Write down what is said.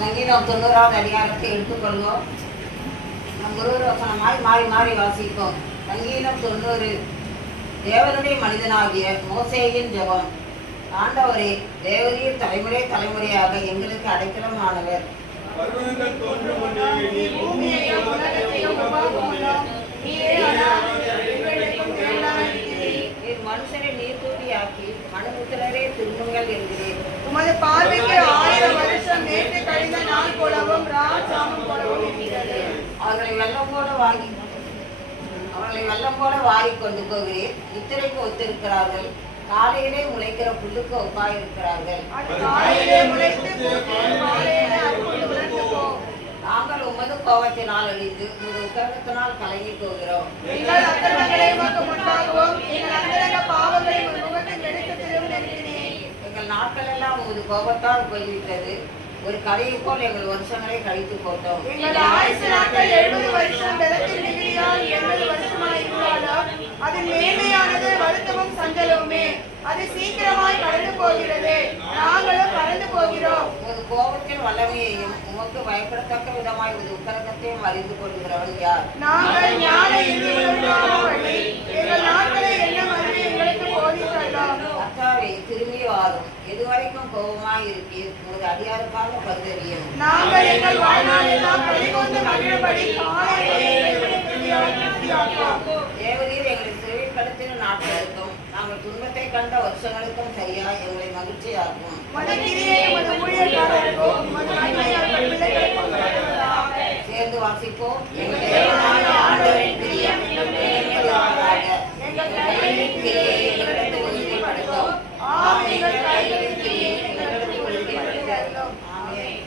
சங்கீதம் 90வது அதிகாரத்தை எடுத்துக்கொள்வோம். நம் குருவர் வசனமாய் மாறி மாறி வாசிப்போம். சங்கீதம் 90. தேவனுடைய மனிதனாகிய மோசேயின் ஜெபம். ஆண்டவரே, தேவரீர் தலைமுறை தலைமுறையாக எங்களுக்கு அடைக்கலமானவர். மனுஷரை நீர் தூக்கியாக்கி மனுபுத்திரரே திரும்புங்கள் என்கிறேன். உமது பார்வைக்கு 1000 வருஷம் நேற்று கழிந்த நாள் போலவும் ராஜாமம் போலவும் இருக்கிறது. அவர்களை வெள்ளம் போல வாரி கொண்டு போகிறேன். நித்திரைக்கு ஒத்திருக்கிறார்கள். காலையிலே முளைக்கிற புல்லுக்கு ஒப்பாயிருக்கிறார்கள். நாங்கள் உமது கோபத்தினால் அழிந்து உமது உக்கிரகத்தினால் கலங்கி போகிறோம். எங்கள் நாட்கள் எல்லாம் உமது கோபத்தால் போய்விட்டது. ஒரு கதையை போல் எங்கள் வருஷங்களை கழித்து போட்டோம். அது சீக்கிரமாய் கடந்து போகிறது. நாங்களும் கடந்து போகிறோம். உமது கோபத்தின் வல்லமையையும் உமக்கு பயப்படத்தக்க விதமாய் உமது உக்கிரகத்தையும் அறிந்து கொள்கிறவன் யார்? நாங்கள் ஞான இறுதியுள்ளவர்களே, எங்கள் நாட்களை எண்ணம் அறிய எங்களுக்கு போதித்தரலாம். கர்த்தாவே, திரும்பி வாரும். எதுவரைக்கும் கோபமாய் இருப்பீர்? உமது அடியாருக்காக பரிதவியும். நாங்கள் எங்கள் வாழ்நாள் எல்லாம் பறிகொண்டு மகிழும்படி தேவரீர் எங்களை சிறையில் கடத்தின நாட்களுக்கும் நாங்கள் துன்பத்தை கண்ட வருஷங்களுக்கும் சரியா எங்களை மகிழ்ச்சியாக்கும். சேர்ந்து வாசிப்போம். எங்கள் தேவனான ஆண்டவரின் பிரியம் எங்களிடமாக எங்களிடத்தில் உறுதிப்படுத்தும். எங்கள் கைகளின் பிரியம் எங்களிடத்தில் உறுதிப்படுத்தும். ஆமென்.